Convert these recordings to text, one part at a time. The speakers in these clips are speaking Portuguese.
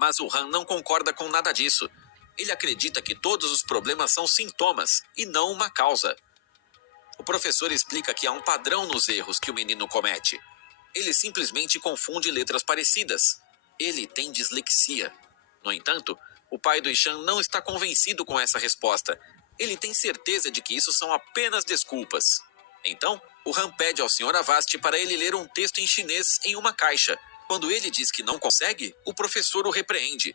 Mas o Han não concorda com nada disso. Ele acredita que todos os problemas são sintomas e não uma causa. O professor explica que há um padrão nos erros que o menino comete. Ele simplesmente confunde letras parecidas. Ele tem dislexia. No entanto, o pai do Ishan não está convencido com essa resposta. Ele tem certeza de que isso são apenas desculpas. Então, o Han pede ao Sr. Avasti para ele ler um texto em chinês em uma caixa. Quando ele diz que não consegue, o professor o repreende.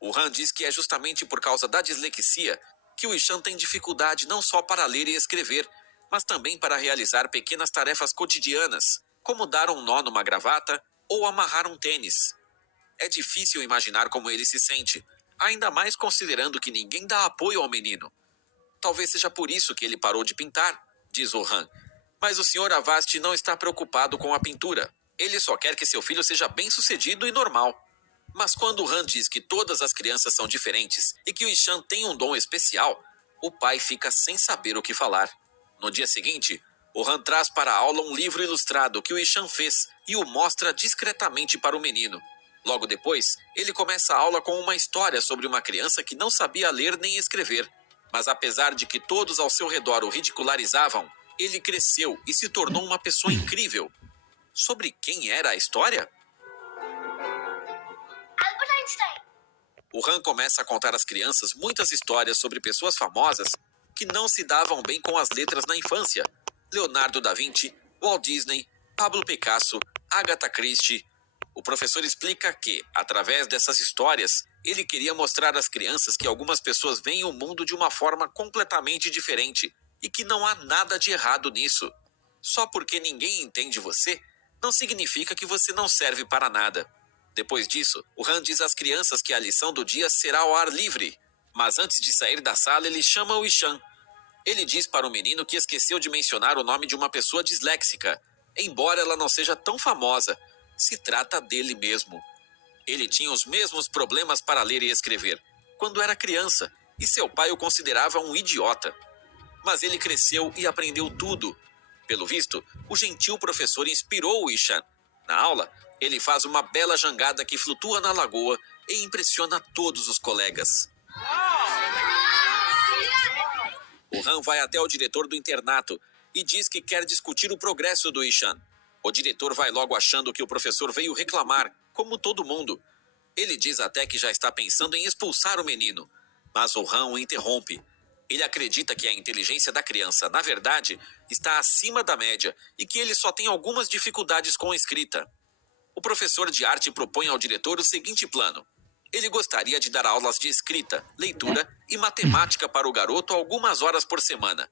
O Han diz que é justamente por causa da dislexia que o Ishan tem dificuldade não só para ler e escrever, mas também para realizar pequenas tarefas cotidianas, como dar um nó numa gravata ou amarrar um tênis. É difícil imaginar como ele se sente, ainda mais considerando que ninguém dá apoio ao menino. Talvez seja por isso que ele parou de pintar, diz o Han. Mas o Sr. Avasti não está preocupado com a pintura. Ele só quer que seu filho seja bem-sucedido e normal. Mas quando o Han diz que todas as crianças são diferentes e que o Ishan tem um dom especial, o pai fica sem saber o que falar. No dia seguinte, o Han traz para a aula um livro ilustrado que o Ishan fez e o mostra discretamente para o menino. Logo depois, ele começa a aula com uma história sobre uma criança que não sabia ler nem escrever. Mas apesar de que todos ao seu redor o ridicularizavam, ele cresceu e se tornou uma pessoa incrível. Sobre quem era a história? Albert Einstein. O Han começa a contar às crianças muitas histórias sobre pessoas famosas que não se davam bem com as letras na infância. Leonardo da Vinci, Walt Disney, Pablo Picasso, Agatha Christie. O professor explica que, através dessas histórias, ele queria mostrar às crianças que algumas pessoas veem o mundo de uma forma completamente diferente e que não há nada de errado nisso. Só porque ninguém entende você, não significa que você não serve para nada. Depois disso, o Han diz às crianças que a lição do dia será ao ar livre. Mas antes de sair da sala, ele chama o Ishan. Ele diz para o menino que esqueceu de mencionar o nome de uma pessoa disléxica. Embora ela não seja tão famosa, se trata dele mesmo. Ele tinha os mesmos problemas para ler e escrever quando era criança, e seu pai o considerava um idiota. Mas ele cresceu e aprendeu tudo. Pelo visto, o gentil professor inspirou o Ishan. Na aula, ele faz uma bela jangada que flutua na lagoa e impressiona todos os colegas. O Han vai até o diretor do internato e diz que quer discutir o progresso do Ishan. O diretor vai logo achando que o professor veio reclamar, como todo mundo. Ele diz até que já está pensando em expulsar o menino, mas o Han o interrompe. Ele acredita que a inteligência da criança, na verdade, está acima da média e que ele só tem algumas dificuldades com a escrita. O professor de arte propõe ao diretor o seguinte plano. Ele gostaria de dar aulas de escrita, leitura e matemática para o garoto algumas horas por semana.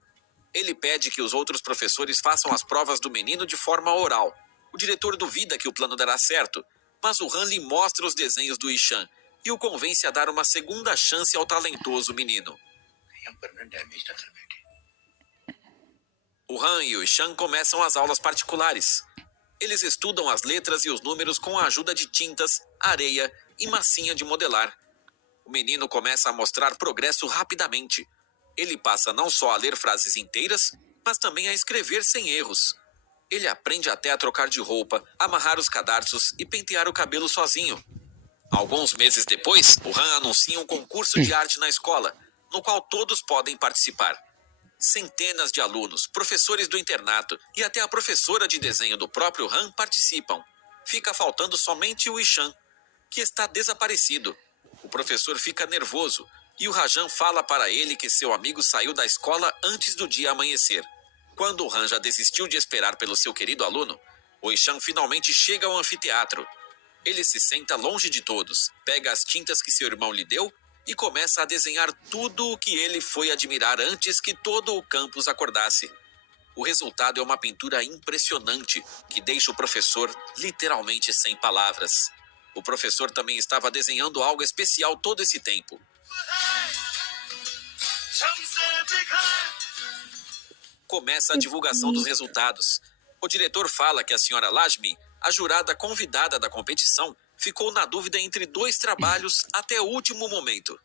Ele pede que os outros professores façam as provas do menino de forma oral. O diretor duvida que o plano dará certo, mas o Han lhe mostra os desenhos do Ishan e o convence a dar uma segunda chance ao talentoso menino. O Han e o Ishan começam as aulas particulares. Eles estudam as letras e os números com a ajuda de tintas, areia e massinha de modelar. O menino começa a mostrar progresso rapidamente. Ele passa não só a ler frases inteiras, mas também a escrever sem erros. Ele aprende até a trocar de roupa, amarrar os cadarços e pentear o cabelo sozinho. Alguns meses depois, o Han anuncia um concurso de arte na escola, no qual todos podem participar. Centenas de alunos, professores do internato e até a professora de desenho do próprio Han participam. Fica faltando somente o Ishan, que está desaparecido. O professor fica nervoso e o Rajan fala para ele que seu amigo saiu da escola antes do dia amanhecer. Quando o Han já desistiu de esperar pelo seu querido aluno, o Ishan finalmente chega ao anfiteatro. Ele se senta longe de todos, pega as tintas que seu irmão lhe deu e começa a desenhar tudo o que ele foi admirar antes que todo o campus acordasse. O resultado é uma pintura impressionante que deixa o professor literalmente sem palavras. O professor também estava desenhando algo especial todo esse tempo. Começa a divulgação dos resultados. O diretor fala que a senhora Lashmi, a jurada convidada da competição, ficou na dúvida entre 2 trabalhos até o último momento.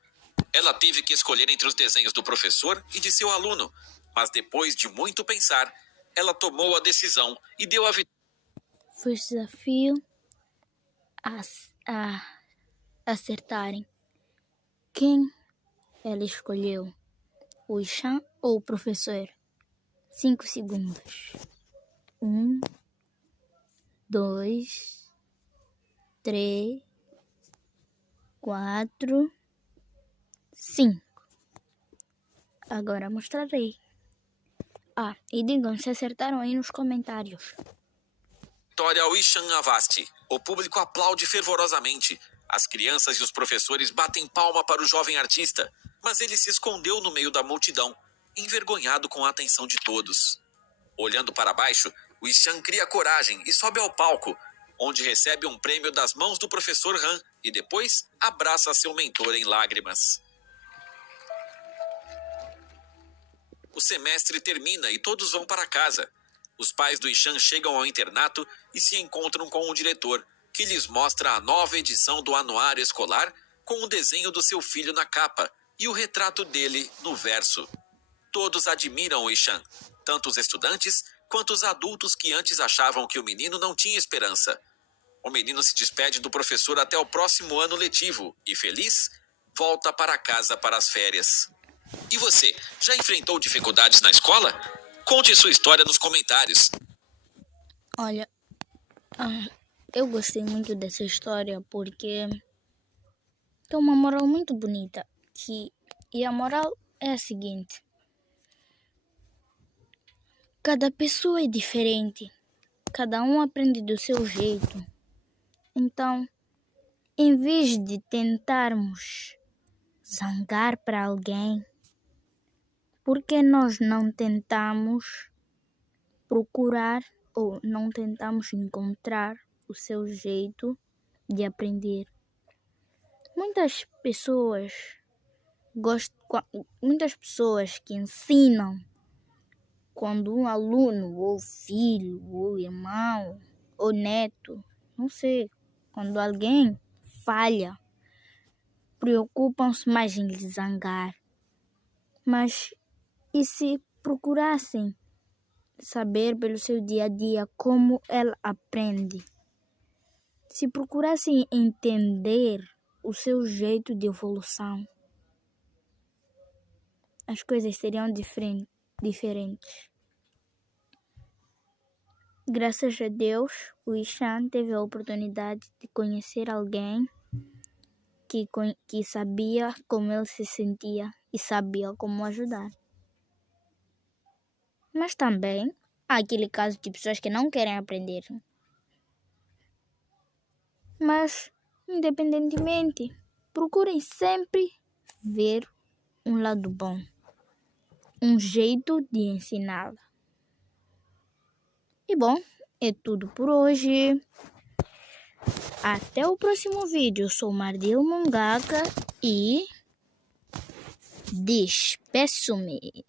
Ela teve que escolher entre os desenhos do professor e de seu aluno, mas depois de muito pensar, ela tomou a decisão e deu a vitória. Foi esse desafio. a acertarem quem ela escolheu, o Ishan ou o professor. 5 segundos. 1, 2, 3, 4, 5. Agora mostrarei. E digam se acertaram aí nos comentários. Vitória ao Ishan Avasti. O público aplaude fervorosamente. As crianças e os professores batem palma para o jovem artista, mas ele se escondeu no meio da multidão, envergonhado com a atenção de todos. Olhando para baixo, o Ishan cria coragem e sobe ao palco, onde recebe um prêmio das mãos do professor Han e depois abraça seu mentor em lágrimas. O semestre termina e todos vão para casa. Os pais do Ishan chegam ao internato e se encontram com o diretor, que lhes mostra a nova edição do anuário escolar com o desenho do seu filho na capa e o retrato dele no verso. Todos admiram o Ishan, tanto os estudantes quanto os adultos que antes achavam que o menino não tinha esperança. O menino se despede do professor até o próximo ano letivo e, feliz, volta para casa para as férias. E você, já enfrentou dificuldades na escola? Conte sua história nos comentários. Olha, eu gostei muito dessa história porque tem uma moral muito bonita. E a moral é a seguinte: cada pessoa é diferente, cada um aprende do seu jeito. Então, em vez de tentarmos zangar para alguém, por que nós não tentamos procurar ou não tentamos encontrar o seu jeito de aprender? Muitas pessoas que ensinam quando um aluno, ou filho, ou irmão, ou neto, não sei, quando alguém falha, preocupam-se mais em lhe zangar. Mas e se procurassem saber pelo seu dia a dia como ela aprende? Se procurassem entender o seu jeito de evolução, as coisas seriam diferentes. Graças a Deus, o Ishan teve a oportunidade de conhecer alguém que sabia como ele se sentia e sabia como ajudar. Mas também há aquele caso de pessoas que não querem aprender. Mas, independentemente, procurem sempre ver um lado bom, um jeito de ensinar. E bom, é tudo por hoje. Até o próximo vídeo. Eu sou Mardil Mongaka e despeço-me.